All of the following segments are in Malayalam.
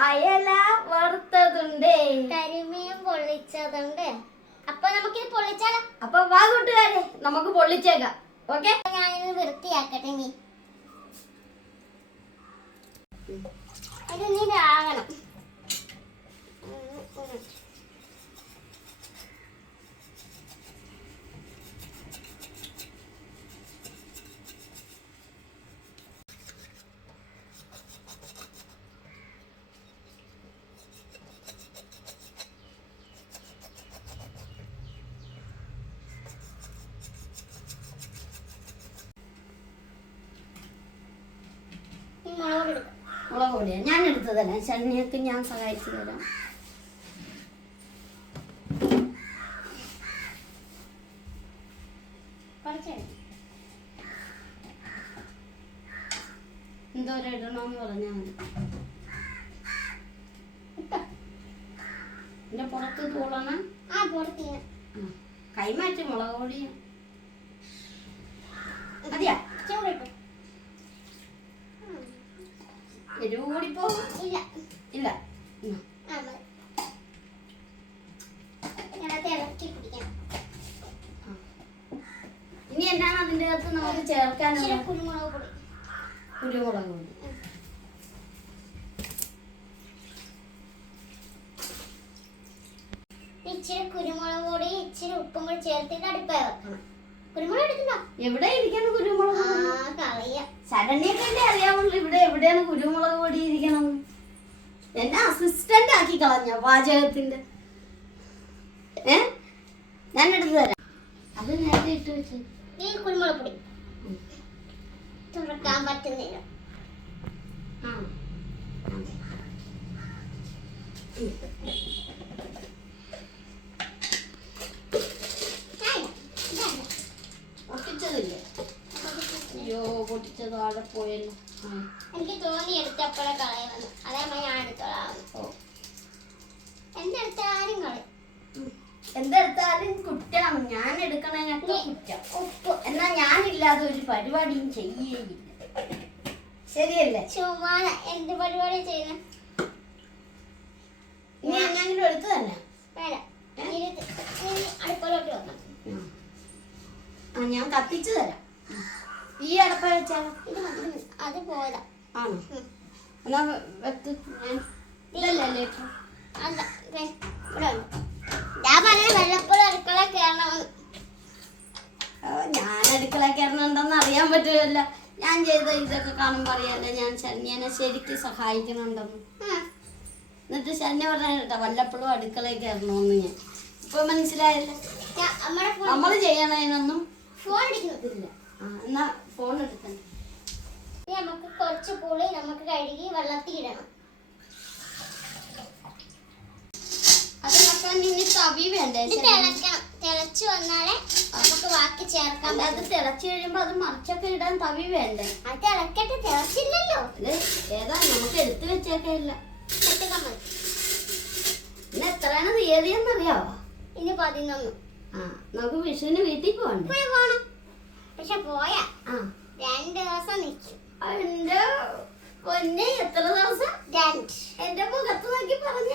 അയല വറുത്തതുണ്ട്. കരിമീൻ പൊള്ളിച്ചതുണ്ട്. അപ്പൊ നമുക്കിത് പൊള്ളിച്ചാലോ? അപ്പൊ വാ കൂട്ടുകാരെ നമുക്ക് പൊള്ളിച്ചേക്കാം. ഓക്കെ? ഞാനിത് വൃത്തിയാക്കട്ടെ നീ ഇത് നീ ഇതാകണം ഉം, ഉം. ഈ മുളക് എടുക്കാം മുളക് പൊടിയാണ് ഞാൻ എടുത്തു തരാം ശരണ്യക്ക് ഞാൻ സഹായിച്ചു തരാം എന്തോരം ഇടണമെന്ന് പറഞ്ഞാൽ മതി. എന്റെ പുറത്ത് തൂളണം. ആ കൈമാറ്റി മുളക് പൊടി മതിയാ. ചൂടിട്ടോ. എരിവ് കൂടി ഇല്ല. ഇല്ല ഇനി എന്താണ് അതിന്റെ അകത്ത് നമുക്ക് ചേർക്കാൻ കുരുമുളക് പൊടി. കുരുമുളക് പൊടി ഇച്ചിരി കുരുമുളക് പൊടി ഇച്ചിരി ഉപ്പും കൂടി ചേർത്തിട്ട് അടുപ്പായ കുരുമുളക് എടുക്കണ്ടോ? എവിടെ ഇരിക്കണം കുരുമുളക്? കളയ. ശരണ്യക്കല്ലേ അറിയാവുള്ളൂ ഇവിടെ എവിടെയാണ് കുരുമുളക് പൊടി ഇരിക്കണം എന്നെ അസിസ്റ്റന്റ് ആക്കി കളഞ്ഞ പാചകത്തിന്റെ. ഏ? ഞാൻ എടുത്തു തരാം. അത് നേരത്തെ ഇട്ട് വെച്ച്. കുരുമുളക് പൊടി. തുറക്കാൻ പറ്റുന്നില്ല ആ ആയില്ല. ഇതായില്ല. പൊട്ടിച്ചതില്ലേ അയ്യോ പൊട്ടിച്ചത് ആടെ പോയല്ലോ എനിക്ക് തോന്നി എടുത്തപ്പോഴേ കളയുമെന്ന്. അതേമാതിരി ഞാൻ എടുത്തോളാം എന്തെടുത്താലും കളയും. എന്തെടുത്താലും കുറ്റാണ് ഞാൻ എടുക്കണതിനൊക്കെ കുറ്റം. ഉപ്പ് എന്നാ ഞാനില്ലാതെ ഒരു പരിപാടിയും ചെയ്യേയില്ല. ശരിയല്ലേ? ചുമ്മാത. എന്ത് പരിപാടി ചെയ്യുന്ന? ഇനി എന്നെങ്കിലും എടുത്തു തന്നെ? വേണം ഇത് ഇനി അടുക്കളോട്ട് ആ ഞാൻ കത്തിച്ചു തരാം. ഈ അടപ്പ വെച്ചാലോ ഇത് മതി, അത് ആണോ? എന്നാ വെക്ക്. ഞാൻ ഇതല്ലേ അല്ല ഇവിടെ ഞാൻ പറഞ്ഞ വെള്ളപ്പുഴ അടുക്കള കയറണമെന്ന് ഞാൻ അടുക്കള കയറണുണ്ടെന്ന് അറിയാൻ പറ്റില്ല ഞാൻ ചെയ്ത ഇതൊക്കെ കാണുമ്പോൾ അറിയാലോ ഞാൻ ശരണ്യനെ ശരിക്കും സഹായിക്കുന്നുണ്ടെന്ന് എന്നിട്ട് ശരണ്യ പറഞ്ഞ കേട്ടോ വല്ലപ്പോഴും അടുക്കളയിൽ കയറണമെന്ന് ഞാൻ. ഇപ്പൊ മനസ്സിലായല്ലോ? നമ്മൾ ചെയ്യണതിനൊന്നും ഫോൺ അടിക്കുന്നു ഇതില്ല ആ എന്നാ ഫോൺ എടുക്കണം ഇനി നമുക്ക് കുറച്ച് പുളി നമുക്ക് കഴുകി വെള്ളത്തിൽ ഇടണം. അത് ഇനി തവി വേണ്ടേ തിളക്കണം. തിളച്ചു വന്നാലേ നമുക്ക് ബാക്കി ചേർക്കാൻ അല്ല അത് തിളച്ചു കഴിയുമ്പോ അത് മറിച്ചൊക്കെ ഇടാൻ തവി വേണ്ടേ? അത് തിളക്കട്ടെ തിളച്ചില്ലല്ലോ. ഇത് ഏതാ നമുക്ക് എടുത്തു വെച്ചേക്കെ ഇല്ല. ഇന്ന് എത്രയാണ് തീയതി എന്നറിയാവോ ഇനി പതിനൊന്ന്. ആ നമുക്ക് വിഷുവിന് വീട്ടിൽ പോകണ്ടേ? പോകണം പക്ഷെ പോയ. രണ്ട് ദിവസം നിൽക്കും എന്റെ പൊന്നെ എത്ര ദിവസം? രണ്ട്. എന്റെ മുഖത്ത് നോക്കി പറഞ്ഞ.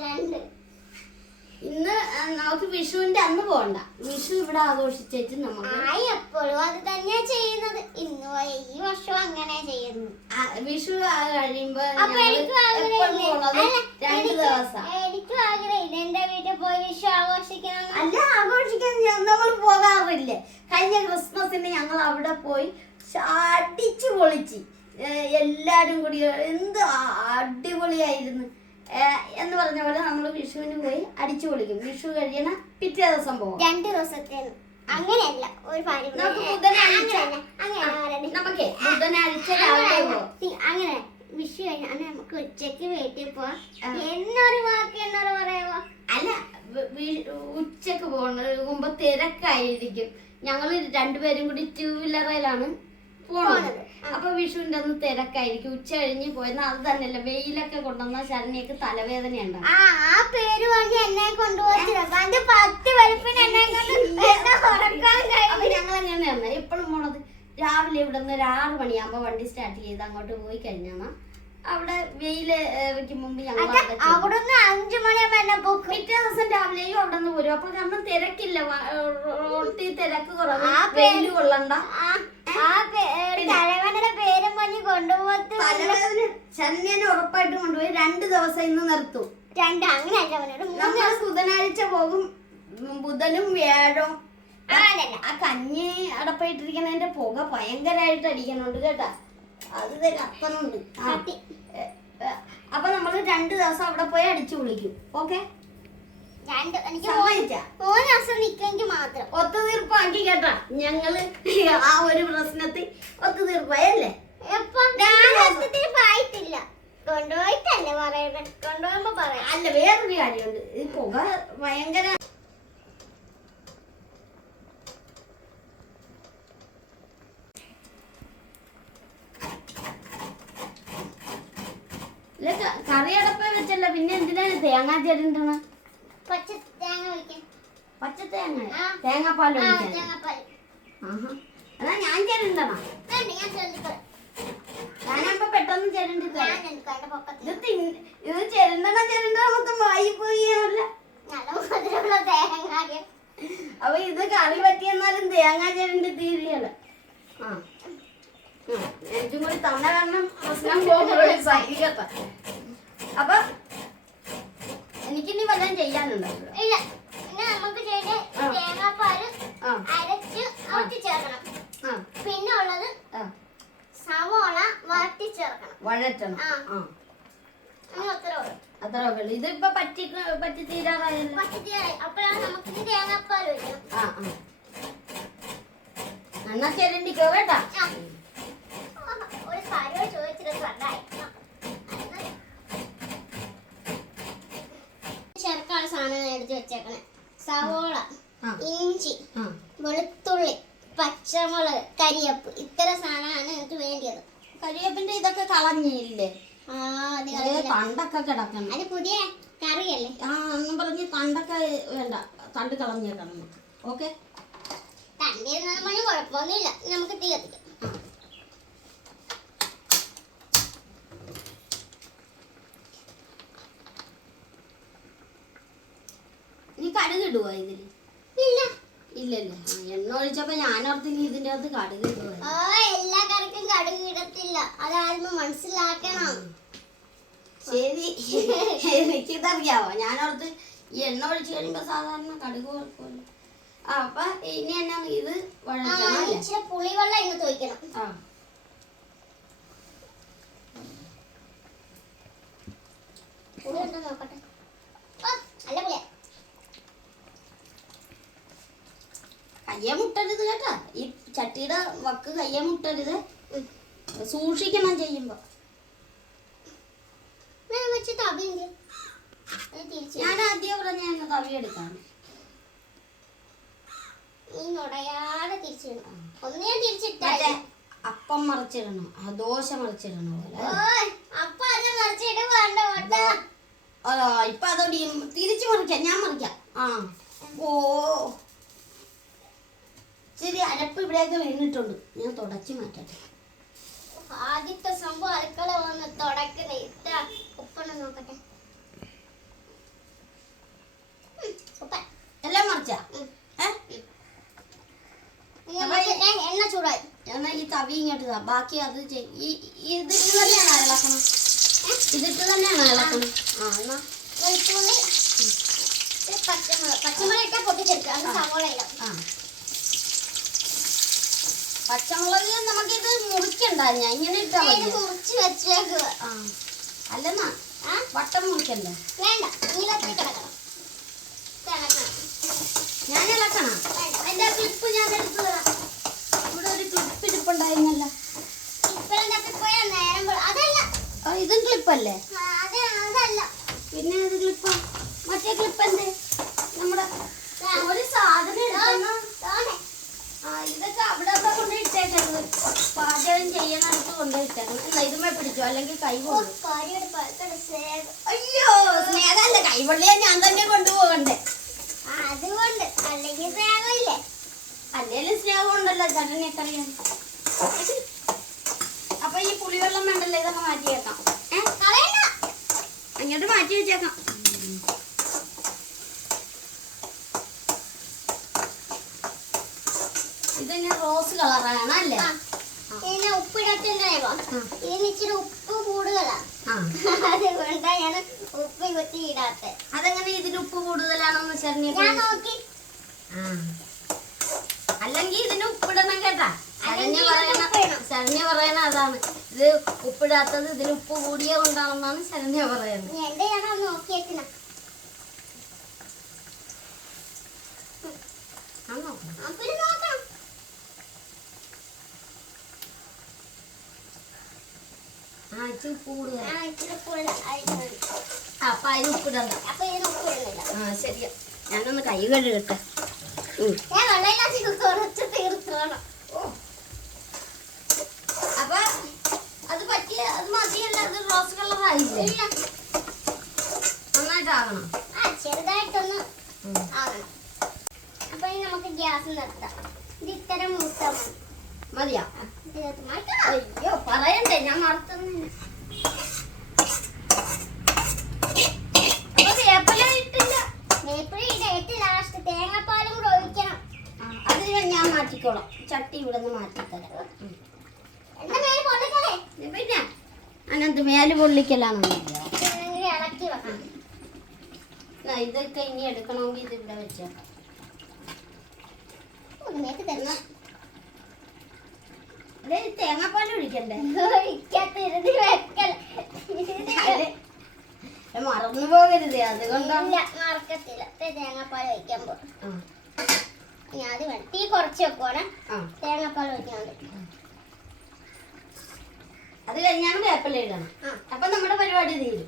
രണ്ട്. ഇന്ന് നമുക്ക് വിഷുവിന്റെ അന്ന് പോണ്ട. വിഷു ഇവിടെ ആഘോഷിച്ചേച്ച് നമുക്ക്. എപ്പോഴും. അത് തന്നെയാ ഇന്ന് പോയി ഈ വർഷം അങ്ങനെ ചെയ്യുന്നു. വിഷു കഴിയുമ്പോ രണ്ട് ദിവസം. എനിക്കും ആഗ്രഹമില്ല എന്റെ വീട്ടിൽ പോയി വിഷു ആഘോഷിക്കണം അല്ല ആഘോഷിക്കാൻ നമ്മൾ പോകാറില്ല? കഴിഞ്ഞ ക്രിസ്മസിന് ഞങ്ങൾ അവിടെ പോയി അടിച്ചു പൊളിച്ച്. എല്ലാരും കൂടി എന്ത് അടിപൊളിയായിരുന്നു. എന്ന് പറഞ്ഞ പോലെ നമ്മൾ വിഷുവിന് പോയി അടിച്ചു പൊളിക്കും. വിഷു കഴിയണ പിറ്റേ ദിവസം പോകും രണ്ട് ദിവസത്തേന്. അങ്ങനെയല്ല ഒരു നമുക്ക് ബുധനാഴ്ച. നമുക്ക് ബുധനാഴ്ച രാവിലെ അങ്ങനെയല്ല. പോവാം. തി- അങ്ങനെ വിഷു കഴിഞ്ഞാൽ നമുക്ക് ഉച്ചയ്ക്ക് വീട്ടിൽ പോവാം. എന്നൊരു വാക്ക് എന്നോട് പറയാമോ അല്ല ഉച്ചയ്ക്ക് പോകുമ്പോ തിരക്കായിരിക്കും. ഞങ്ങൾ രണ്ടുപേരും കൂടി ടൂ വീലറിലാണ് പോണത്. അപ്പൊ വിഷുവിന്റെ അന്ന് തിരക്കായിരിക്കും. ഉച്ച കഴിഞ്ഞ് പോയെന്ന് അത് തന്നെയല്ല? വെയിലൊക്കെ കൊണ്ടുവന്ന ശരണിയൊക്കെ തലവേദന ഉണ്ടാവും ആ പേര് പറഞ്ഞ് എന്നെ കൊണ്ടുപോയി പത്ത് വെളുപ്പിന് എന്നെ ഞങ്ങൾ എങ്ങനെയാണ് എപ്പോഴും പോണത്? രാവിലെ ഇവിടെ നിന്ന് ഒരു ആറ് മണിയാകുമ്പോ വണ്ടി സ്റ്റാർട്ട് ചെയ്ത് അങ്ങോട്ട് പോയി കഴിഞ്ഞാൽ അവിടെ വെയിൽ വെക്കും മുമ്പ് അവിടെ അഞ്ചു മണിയാകുമ്പോ എന്നെ പോക്കും. പിറ്റേ ദിവസം രാവിലെയും അവിടെ നിന്ന് വരും. അപ്പൊ കാരണം തിരക്കില്ല. റോട്ടി റോട്ടിൽ തിരക്ക് കുറവ്. ആ പേര് വെയിൽ കൊള്ളണ്ട. പേരും പറഞ്ഞ് കൊണ്ടുപോകത്ത് തലവേദന ശനിയനെ ഉറപ്പായിട്ട് കൊണ്ടുപോയി. രണ്ട് ദിവസം ഇന്ന് നിർത്തും. രണ്ട് അങ്ങനെ നമ്മൾ ബുധനാഴ്ച പോകും. ബുധനും വ്യാഴവും ആ, കഞ്ഞി അടപ്പായിട്ടിരിക്കുന്നതിന്റെ പുക ഭയങ്കരമായിട്ട് അടിക്കണുണ്ട് കേട്ടാ. അത് ദേ കത്തണുണ്ട്. ആ. കത്തി. എ, എ, അപ്പൊ നമ്മൾ രണ്ട് ദിവസം അവിടെ പോയി അടിച്ചു വിളിക്കും ഓക്കെ? ഒത്തുതീർപ്പാക്കി കേട്ടാ. ഞങ്ങൾ ആ ഒരു പ്രശ്നത്തിൽ ഒത്തുതീർപ്പായല്ലേ? കൊണ്ടുപോയിട്ടല്ലേ പറയണേ? കൊണ്ടുപോകുമ്പോ പറയാം. അല്ല വേറൊരു കാര്യമുണ്ട്. ഈ പുക ഭയങ്കര ഇല്ല, ക- കറി അടപ്പ വെച്ചല്ല പിന്നെ എന്തിനാണ് തേങ്ങാ ചേരണ്ടണ പച്ച തേങ്ങ ഒഴിക്കാൻ പച്ച തേങ്ങ. തേങ്ങാപ്പാൽ എന്നാ ഞാൻ ചേരണ്ടണ ഞാനപ്പോ പെട്ടെന്ന് ചേരണ്ടി ഞാൻ തരാം എടുക്കാം എന്റെ പൊക്കത്തിൽ ഇത് ചേരണ്ടണ ചേരണ്ട മൊത്തം വായി പോയില്ല അപ്പൊ ഇത് കറി പറ്റിയെന്നാലും തേങ്ങ ചേരണ്ടി തീരെയല്ല ആ. എനിക്കും കൂടി തന്ന കാരണം പ്രശ്നം പോകുമ്പോഴേ സഹിക്കത്ത അപ്പൊ എനിക്കിനി വല്ലതും ചെയ്യാനുണ്ടോ? ഇല്ല. നമുക്ക് തേങ്ങാപ്പാൽ അരച്ച് ചേർക്കണം പിന്നെ ഉള്ളത് സവോള വഴറ്റി ചേർക്കണം വഴറ്റണം അത്രേ ഉള്ളൂ. ഇതിപ്പോ പറ്റി പറ്റി തീരാറായല്ലോ പച്ചത്തിയായി അപ്പോഴാണ് നമുക്ക് തേങ്ങാപ്പാൽ ഒഴിക്കണം എന്നാ ചേരണ്ടിക്കോ കേട്ടാ ആ. ഒരു കാര്യം ചോദിച്ചിട്ട് കണ്ടായി ചേർക്കാനുള്ള സാധനങ്ങൾ എടുത്ത് വെച്ചേക്കണേ. സവോള ഇഞ്ചി വെളുത്തുള്ളി പച്ചമുളക് കരിയപ്പ്. ഇത്തരം സാധനമാണ് എനിക്ക് വേണ്ടിയത്. കരിയപ്പിന്റെ ഇതൊക്കെ കളഞ്ഞില്ലേ. തണ്ടൊക്കെ കിടക്കണം. അത് പുതിയ കറിയല്ലേ? ആ ഒന്നും പറഞ്ഞ് തണ്ടൊക്കെ വേണ്ട തണ്ട് കളഞ്ഞേക്കണം നമുക്ക്. ഓക്കെ? തണ്ടിരുന്ന മണി കുഴപ്പമൊന്നുമില്ല. നമുക്ക് തീ കത്തിക്കാം ഇനി കടുക് ഇടുവോ ഇതിൽ ഇല്ല. ഇല്ലല്ലേ? എണ്ണ ഒഴിച്ചപ്പോ ഞാനോർത്ത് ഇതിന്റെ അകത്ത് കടുക് ഇടുവോ ഓ എല്ലാ കറിക്കും കടുക് ഇടത്തില്ല. അതായിരുന്നു മനസ്സിലാക്കണം. ശരി. എനിക്കിതറിയാവോ? ഞാനോർത്ത് ഈ എണ്ണ ഒഴിച്ച് കഴിയുമ്പോ സാധാരണ കടുക് കൊടുക്കുമല്ലോ ആ അപ്പൊ ഇനി എന്നാ ഇത് ഇച്ചിരി പുളിവെള്ളം ഇങ്ങ് തോയ്ക്കണം ആ. പുളി ഉണ്ടോ നോക്കട്ടെ. ഓ നല്ല പുളിയാ. കയ്യെ മുട്ടരുത് കേട്ടാ. ഈ ചട്ടിയുടെ വക്ക് കയ്യെ മുട്ടരുത്. സൂക്ഷിക്കണം ചെയ്യുമ്പോ. ഞാൻ ആദ്യം പറഞ്ഞ തവി എടുക്കാം. ഈ നുടയാതെ ഒന്നേ അപ്പം മറിച്ചിടണം. ആ ദോശ മറിച്ചിടണം പോലെ. അപ്പൊ അത് വേണ്ട ഇപ്പൊ അതോടി തിരിച്ചു മറിക്കാം. ഞാൻ മറിക്കാം. ആ. ഓ. ശരി അരപ്പ് ഇവിടെയൊക്കെ വീണിട്ടുണ്ട് ഞാൻ തുടച്ചു മാറ്റട്ടെ ആദ്യത്തെ സംഭവം അടുക്കള വന്ന് തുടക്കുന്ന ഇത്ര ഉപ്പണ നോക്കട്ടെ. എല്ലാം മറിച്ചാ? എണ്ണ ചൂടായി. എന്നാ ഈ തവി ഇങ്ങോട്ട് ബാക്കി അത് ഈ ഇതിട്ട് തന്നെയാണ് അയലാക്കണം ഇതിട്ട് തന്നെയാണ് അയലാക്കണം ആ എന്നാ. വെളുത്തുള്ളി പച്ചമുളക് പച്ചമുളക് ഇട്ടാ പൊട്ടിച്ചെടുക്കുക. അത് സവോളയില്ല ആ. പച്ചമുളക് നമുക്കിത് മുറിക്കണ്ട ഞാൻ. ഇങ്ങനെ ഇട്ടാ മതി മുറിച്ച് വെച്ചേക്കുക ആ. അല്ലെന്നാ? വട്ടം മുറിക്കണ്ടേ? വേണ്ട നീളത്തിൽ കിടക്കണം കിടക്കണം ഞാൻ ഇളക്കണം അതിന്റെ ക്ലിപ്പ് ഞാൻ എടുത്തു തരാം ഇവിടെ ഒരു ക്ലിപ്പ് ഇരിപ്പുണ്ടായിരുന്നല്ല ഇപ്പഴും തപ്പിപ്പോയാ നേരം പോ- അതല്ല ആ ഇതും ക്ലിപ്പല്ലേ ആ, അത് അതല്ല പിന്നെ ഏത് ക്ലിപ്പാ മറ്റേ ക്ലിപ്പ് എന്തേ നമ്മുടെ ഒരു സാധനം എടുക്കണം തോനെ ആ ഇതൊക്കെ അവിടെ അവിടെ കൊണ്ടിട്ടേക്കരുത് പാചകം ചെയ്യണടുത്ത് കൊണ്ടുപോയിട്ടേക്കണം എന്നാ ഇതുമേ പിടിച്ചോ അല്ലെങ്കിൽ കൈ ഓ, കൊണ്ടു കാര്യമായിട്ട് പഴുത്ത സ്നേഹം അയ്യോ കൈവള്ളിയെ ഞാൻ തന്നെ കൊണ്ടുപോകണ്ടേ? അതുകൊണ്ട്. അല്ലെങ്കിൽ സ്നേഹമില്ലേ? അല്ലേലും സ്നേഹം ഉണ്ടല്ലോ ചേട്ടനെ അറിയാൻ അപ്പൊ ഈ പുളിവെള്ളം വേണ്ടല്ലോ ഇതൊക്കെ മാറ്റിയേക്കാം. വെക്കാം അങ്ങോട്ട് മാറ്റി വെച്ചേക്കാം. ഇതിന് റോസ് കളറാണ് അല്ലേ? ആ. ഇനി ഇച്ചിരി ഉപ്പ് കൂടുതലാ ആ അതുകൊണ്ടാ ഞാൻ ഉപ്പ് കുത്തി ഇടാത്തെ. അതെങ്ങനെ ഇതിന് ഉപ്പ് കൂടുതലാണെന്ന് ഞാൻ നോക്കി. അല്ലെങ്കിൽ ഇതിന് ഉപ്പിടണം കേട്ടാ. ശരണ്യ പറയണ ശരണ്യ പറയണ അതാണ്. ഇത് ഉപ്പിടാത്തത് ഇതിന് ഉപ്പ് കൂടിയ കൊണ്ടാണെന്നാണ് ശരണ്യ പറയുന്നത്. നോക്കിയേക്കണ ആണോ അപ്പൊ ഇത് നോക്കാം ആ ഇച്ചിരി ഉപ്പ് കൂടുതൽ ആ ഇച്ചിരി കൂടുതലായിരിക്കണം അപ്പൊ അതിന് ഉപ്പിടണ്ട ആ ശരിയാ. ഞാനൊന്ന് കൈ കഴുകട്ടെ. അപ്പൊ അത് പറ്റിയ അത് മതിയല്ല അത് റോസ് കളറായില്ലേ ഇല്ല. നന്നായിട്ടാകണം. ചെറുതായിട്ടൊന്ന്. ആകണം. അപ്പൊ നമുക്ക് ഗ്യാസ് നിർത്താം. ഇത് ഇത്തരം മൂത്ത മതിയാ? അയ്യോ പറയണ്ടേ ഞാൻ മറത്തുന്നില്ല തേങ്ങാപ്പാലും കൂടെ ഒഴിക്കണം. അത് ഞാൻ മാറ്റിക്കോളാം. ചട്ടി ഇവിടെ നിന്ന് മാറ്റിത്തരാം പിന്നെ അനന്ത് മേൽ പൊള്ളിക്കലാണെന്നില്ല ഇതൊക്കെ ഇനി എടുക്കണമെങ്കിൽ ഇതിവിടെ വെച്ചേക്കാം. അതെ തേങ്ങാപ്പാൽ ഒഴിക്കണ്ടേ ഒഴിക്കാത്തിരുന്ന്. ഏ, മറന്നു പോകരുത് അതുകൊണ്ടാണ്. ഇല്ല മറക്കത്തില്ല. തേങ്ങാപ്പാൽ ഒഴിക്കാൻ പോകും ഞാൻ അത് വേണം തീ കുറച്ച് വെക്കുവാണ്. തേങ്ങാപ്പാൽ ഒഴിക്കാൻ അത് കഴിഞ്ഞാണ് വേപ്പില ഇടണം. അപ്പൊ നമ്മുടെ പരിപാടി തീരും.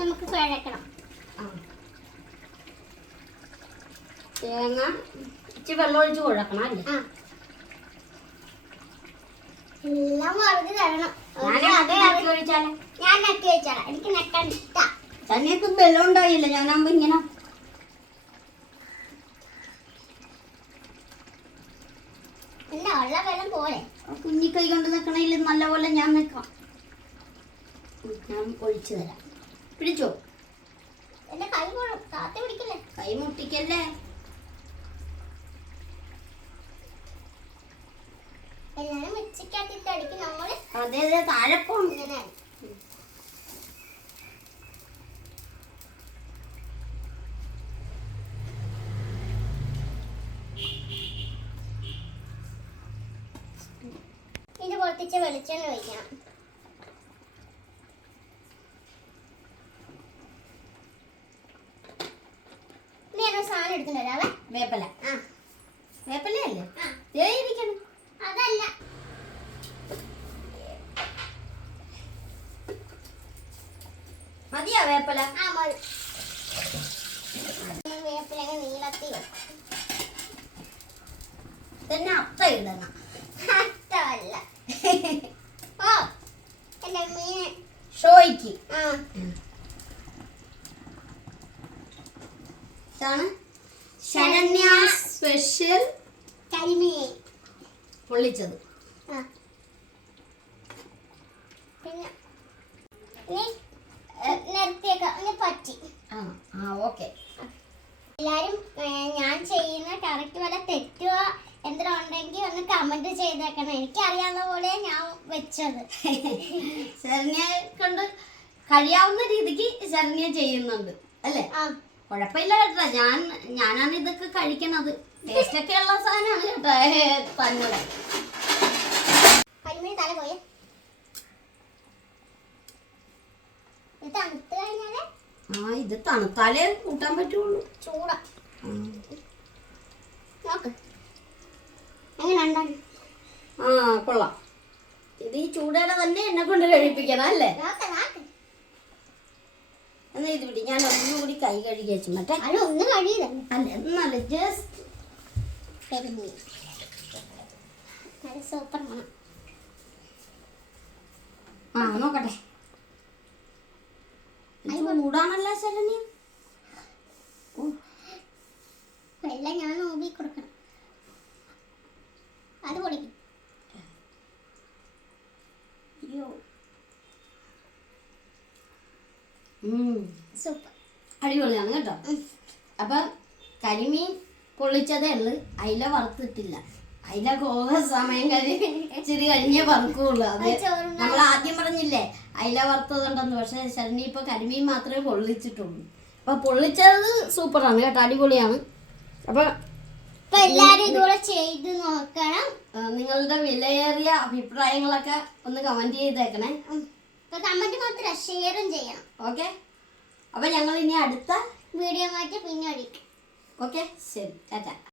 നമുക്ക് കുഴക്കണം. തേങ്ങ. ഇച്ചിരി വെള്ളം ഒഴിച്ച് കുഴക്കണം അല്ലേ എല്ലാം മറന്ന് തരണം. ഞാൻ എനിക്ക് നെക്കാൻ ഇഷ്ടാ. തന്നെയൊക്കെ ബലം ഉണ്ടായില്ല. ഞാനാകുമ്പോ ഇങ്ങനെ ഉള്ള വെള്ളം പോലെ? കുഞ്ഞിക്കൈ കൊണ്ട് നല്ലപോലെ ഞാൻ നിൽക്കാം ഞാൻ ഒഴിച്ചു തരാം. പിടിച്ചോ? എന്റെ കൈ പോലും പിടിക്കല്ലേ? കൈ മുട്ടിക്കല്ലേ? എല്ലാരും മിക്സിക്കകത്തിട്ട് അടിക്കും നമ്മൾ അതെ അതെ താഴെ പോകും ഇങ്ങനെ ഇത് പൊട്ടിച്ച് വെളിച്ചെണ്ണ ഒഴിക്കണം നീ ഒരു സാധനം എടുത്തിട്ടുണ്ടല്ലേ വേപ്പല ആ വേപ്പലയല്ലേ ആ ദേ ഇരിക്കണം അതല്ല വേപ്പല മതി. നീളത്തി തന്നെ അത്ത ഇടണം അഷ്ടമല്ല ഓ എന്റെ മീൻ. ഷോയ്ക്ക്. ഇതാണ് ശരണ്യ സ്പെഷ്യൽ കരിമീൻ. പൊള്ളിച്ചത്. പിന്നെ പറ്റി. ആ ആ ഓക്കെ. എല്ലാരും ഞാൻ ചെയ്യുന്ന കറക്റ്റ് വല്ല തെറ്റുക എന്തെങ്കിലും ഉണ്ടെങ്കിൽ ഒന്ന് കമന്റ് ചെയ്തേക്കണം. എനിക്കറിയാവുന്ന പോലെ ഞാൻ വെച്ചത്. ശരണ്യ കൊണ്ട് കഴിയാവുന്ന രീതിക്ക് ശരണ്യ ചെയ്യുന്നുണ്ട് അല്ലേ? കുഴപ്പമില്ല കേട്ടോ. ഞാൻ ഞാനാണ് ഇതൊക്കെ കഴിക്കണത്. ടേസ്റ്റ് ഒക്കെ ഉള്ള സാധനമാണ് കേട്ടോ. തന്നെ തന്നത് കരിമീൻ തല പോയേ ഇത് തണുത്ത് കഴിഞ്ഞാൽ ആ ഇത് തണുത്താലേ കൂട്ടാൻ പറ്റുള്ളൂ. ചൂടാ. ആ. നോക്ക്. എങ്ങനെ ഉണ്ടാകും ആ കൊള്ളാം. ഇത് ഈ ചൂടേടെ തന്നെ എന്നെ കൊണ്ട് കഴിപ്പിക്കണം അല്ലേ? എന്നാ ഇത് പിടി ഞാൻ ഒന്നും കൂടി കൈ കഴുകി വെച്ചു മറ്റേ. ഒന്ന് അല്ല എന്നല്ല ജസ്റ്റ് നല്ല സൂപ്പർ ആ നോക്കട്ടെ. ചൂടാണല്ലോ ഞാൻ നോക്കി കൊടുക്കണം. അത് പൊടിക്കും അയ്യോ. സൂപ്പർ. അടിപൊളിയാണ് കേട്ടോ. അപ്പം കരിമീൻ പൊള്ളിച്ചതേ ഉള്ളു. അയില വറുത്തിട്ടില്ല. അയില കുറെ സമയം കഴിഞ്ഞ് ഇച്ചിരി കഴിഞ്ഞേ വറുക്കുള്ളൂ. അത് നമ്മൾ ആദ്യം പറഞ്ഞില്ലേ അയില വറുത്തതുണ്ടെന്ന്. പക്ഷെ ശരണി ഇപ്പൊ കരിമീൻ മാത്രമേ പൊള്ളിച്ചിട്ടുള്ളൂ. അപ്പൊ പൊള്ളിച്ചത് സൂപ്പറാണ് കേട്ടോ അടിപൊളിയാണ്. അപ്പൊ അപ്പൊ എല്ലാരും ഇതുപോലെ ചെയ്ത് നോക്കണം. നിങ്ങളുടെ വിലയേറിയ അഭിപ്രായങ്ങളൊക്കെ ഒന്ന് കമന്റ് ചെയ്തേക്കണേ. കമന്റ് മാത്രം ഷെയറും ചെയ്യണം. ഓക്കെ? അപ്പൊ ഞങ്ങൾ ഇനി അടുത്ത വീഡിയോ മാറ്റി പിന്നെ ഓക്കെ ശരി ടാറ്റ.